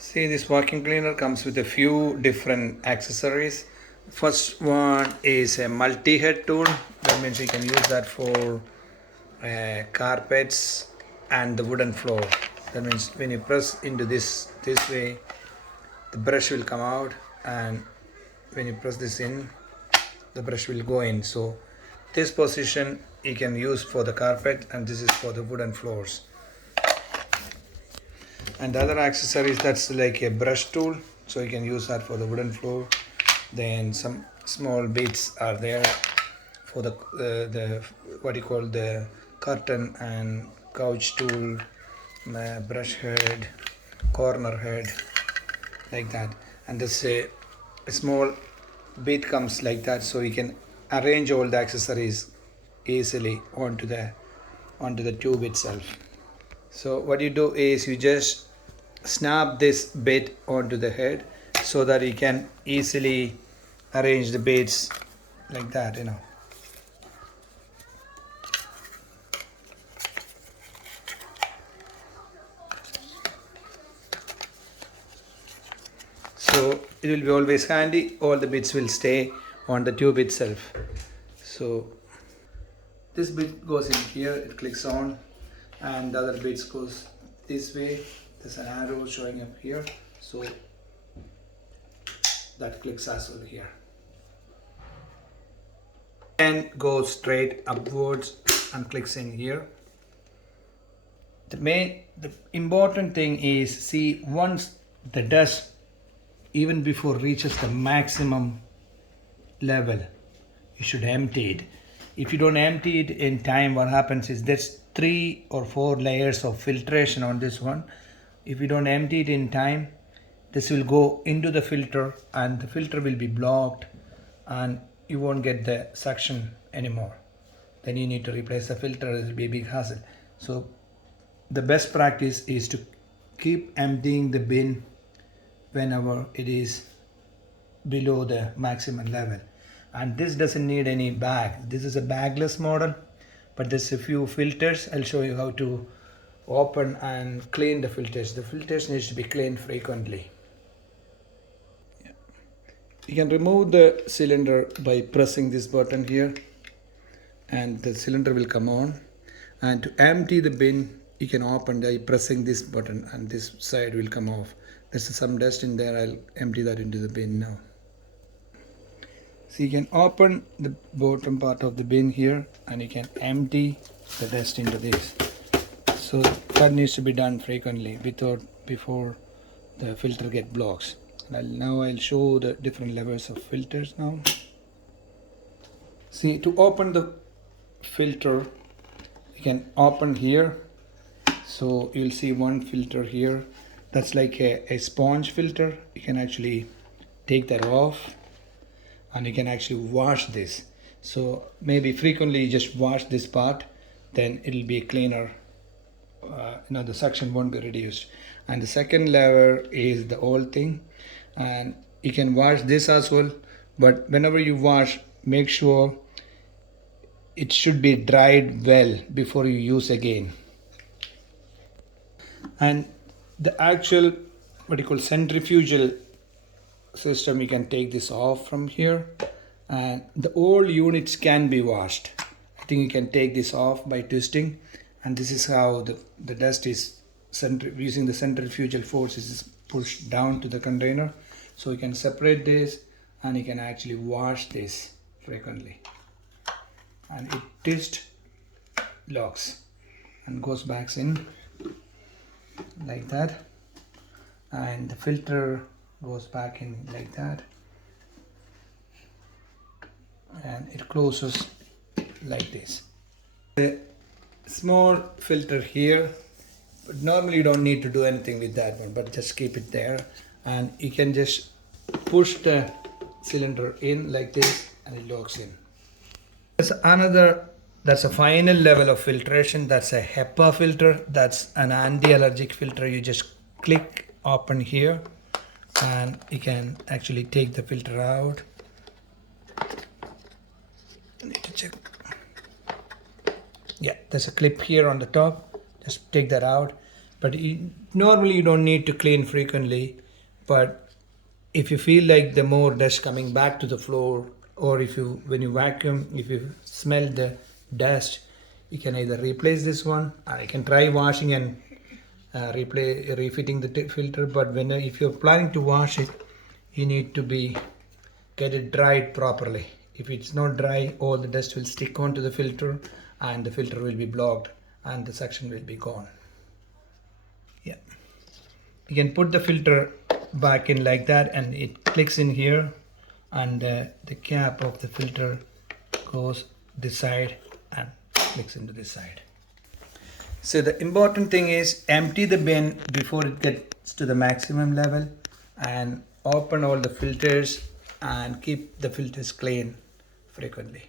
See, this vacuum cleaner comes with a few different accessories. First one is a multi-head tool. That means you can use that for carpets and the wooden floor. That means when you press into this way, the brush will come out, and when you press this in, the brush will go in. So this position you can use for the carpet, and this is for the wooden floors. And the other accessories, that's like a brush tool, so you can use that for the wooden floor. Then some small bits are there for the what you call the curtain and couch tool, brush head, corner head, like that. And this a small bit comes like that, so you can arrange all the accessories easily onto the tube itself. So what you do is you just snap this bit onto the head so that you can easily arrange the bits like that. So it will be always handy, all the bits will stay on the tube itself. So this bit goes in here, it clicks on, and the other bits goes this way. There's an arrow showing up here, so that clicks as well here, and goes straight upwards and clicks in here. The important thing is, see, once the dust even before reaches the maximum level, you should empty it. If you don't empty it in time, what happens is there's 3 or 4 layers of filtration on this one. If you don't empty it in time, this will go into the filter and the filter will be blocked and you won't get the suction anymore. Then you need to replace the filter. It will be a big hassle. So the best practice is to keep emptying the bin whenever it is below the maximum level. And this doesn't need any bag. This is a bagless model, but there's a few filters. I'll show you how to open and clean the filters. The filters needs to be cleaned frequently. You can remove the cylinder by pressing this button here, and the cylinder will come on. And to empty the bin, you can open by pressing this button, and this side will come off. There's some dust in there. I'll empty that into the bin now. So you can open the bottom part of the bin here, and you can empty the dust into this. So that needs to be done frequently before the filter get blocks. And now I'll show the different levels of filters now. See, to open the filter, you can open here. So you'll see one filter here. That's like a sponge filter. You can actually take that off and you can actually wash this. So maybe frequently you just wash this part, then it'll be cleaner. The suction won't be reduced. And the second lever is the old thing, and you can wash this as well, but whenever you wash, make sure it should be dried well before you use again. And the actual what you call centrifugal system, you can take this off from here, and the old units can be washed. I think you can take this off by twisting, and this is how the dust is using the centrifugal force is pushed down to the container. So you can separate this and you can actually wash this frequently, and it twist locks and goes back in like that, and the filter goes back in like that, and it closes like this. A small filter here, but normally you don't need to do anything with that one, but just keep it there, and you can just push the cylinder in like this and it locks in. That's a final level of filtration. That's a HEPA filter. That's an anti-allergic filter. You just click open here and you can actually take the filter out. I need to check. Yeah, there's a clip here on the top. Just take that out, But normally you don't need to clean frequently, but if you feel like the more dust coming back to the floor, or if you, when you vacuum, if you smell the dust, you can either replace this one, or you can try washing and refitting the filter. But when if you're planning to wash it, you need to get it dried properly. If it's not dry, all the dust will stick onto the filter and the filter will be blocked and the suction will be gone. Yeah, you can put the filter back in like that, and it clicks in here, and the cap of the filter goes this side and clicks into this side. So the important thing is empty the bin before it gets to the maximum level, and open all the filters and keep the filters clean frequently.